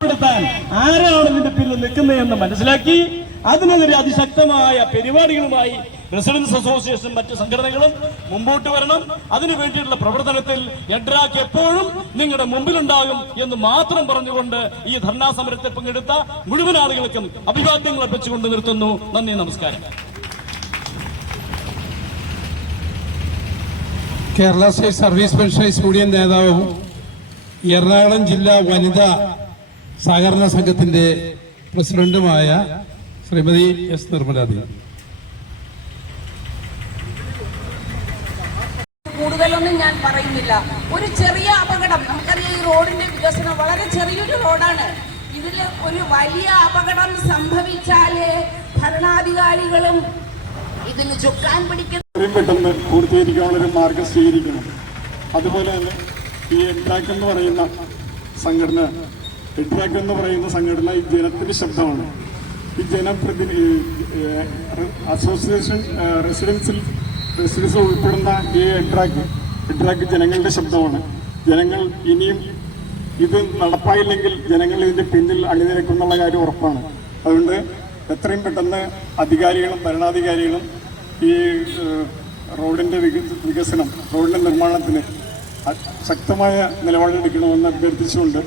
പ്പെടുത്താൻ ആരാണ് ഇതിന്റെ പിന്നിൽ നിൽക്കുന്നതെന്ന് മനസ്സിലാക്കി? അതിനെതിരെ അതിശക്തമായ പരിപാടികളുമായി റെസിഡൻസ് അസോസിയേഷൻ മറ്റ് സംഘടനകളും മുമ്പോട്ട് വരണം. അതിനു വേണ്ടിയിട്ടുള്ള പ്രവർത്തനത്തിൽ എഡ്രാക്ക് എപ്പോഴും നിങ്ങളുടെ മുമ്പിലുണ്ടാകും എന്ന് മാത്രം പറഞ്ഞുകൊണ്ട് ഈ ധർണാ സമരത്തിൽ പങ്കെടുത്ത മുഴുവൻ ആളുകൾക്കും അഭിവാദ്യങ്ങൾ അർപ്പിച്ചുകൊണ്ട് നിർത്തുന്നു. നന്ദി നമസ്കാരം. Kerala state service pensioners union നേതാവും എറണാകുളം ജില്ലാ വനിതാ സഹകരണ സംഘത്തിന്റെ പ്രസിഡന്റുമായ ശ്രീമതി എസ് നിർമ്മലാദേവി കൂടുതലൊന്നും ഞാൻ പറയുന്നില്ല. ഒരു ചെറിയ അപകടം നമുക്കറിയാം ഈ റോഡിന്റെ വികസനം വളരെ ചെറിയൊരു റോഡാണ്. ഇതിൽ ഒരു വലിയ അപകടം സംഭവിച്ചാലേ ഭരണാധികാരികളും ഇതിന് ചുക്കാൻ പിടിക്കുന്ന പെട്ടെന്ന് പൂർത്തീകരിക്കാനുള്ള ഒരു മാർഗം സ്വീകരിക്കണം. അതുപോലെ തന്നെ ഈ എഡ്രാക്ക് എന്ന് പറയുന്ന സംഘടന എഡ്രാക്ക് എന്ന് പറയുന്ന സംഘടന ഈ ജനത്തിന്റെ ശബ്ദമാണ്. ഈ ജനപ്രതിനിധി അസോസിയേഷൻ റെസിഡൻസിൽ റെസിഡൻസ് ഉൾപ്പെടുന്ന ഈ എഡ്രാക്ക് എഡ്രാക്ക് ജനങ്ങളുടെ ശബ്ദമാണ്. ജനങ്ങൾ ഇനിയും ഇത് നടപ്പായില്ലെങ്കിൽ ജനങ്ങൾ ഇതിന്റെ പിന്നിൽ അണിനിരക്കുന്നുള്ള കാര്യം ഉറപ്പാണ്. അതുകൊണ്ട് എത്രയും പെട്ടെന്ന് അധികാരികളും ഭരണാധികാരികളും ഈ റോഡിന്റെ വികസനം റോഡിന്റെ നിർമ്മാണത്തിന് ശക്തമായ നിലപാടെടുക്കണമെന്ന് അഭ്യർത്ഥിച്ചുകൊണ്ട്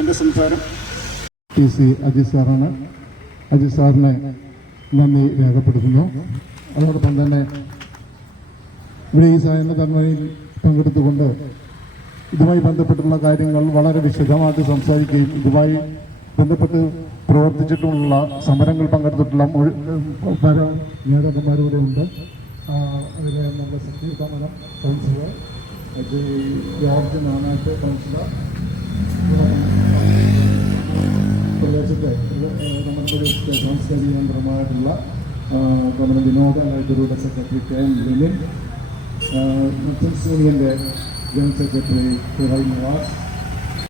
എന്റെ സംസാരം. ടി സി അജിത് സാറാണ്. അജിത് സാറിനെ നന്ദി രേഖപ്പെടുത്തുന്നു. അതോടൊപ്പം തന്നെ ഇവിടെ ഈ സഹകരണ തന്മയിൽ പങ്കെടുത്തുകൊണ്ട് ഇതുമായി ബന്ധപ്പെട്ടുള്ള കാര്യങ്ങൾ വളരെ വിശദമായിട്ട് സംസാരിക്കുകയും ഇതുമായി ബന്ധപ്പെട്ട് പ്രവർത്തിച്ചിട്ടുള്ള സമരങ്ങൾ പങ്കെടുത്തിട്ടുള്ള നേതാക്കന്മാരൂടെ ഉണ്ട്. അതിലെ നമ്മുടെ സഖി സമരം കൗൺസിലർ. George Nanatt councillor. ഏഹ്, നമ്മുടെ പ്രദേശത്തെ സാംസ്കാരിക കേന്ദ്രമായിട്ടുള്ള നമ്മുടെ വിനോദ ലൈബ്രറിയുടെ secretary K M Lenin Muslims യൂണിയന്റെ ജനറൽ സെക്രട്ടറി ഫിറൽ നവാസ്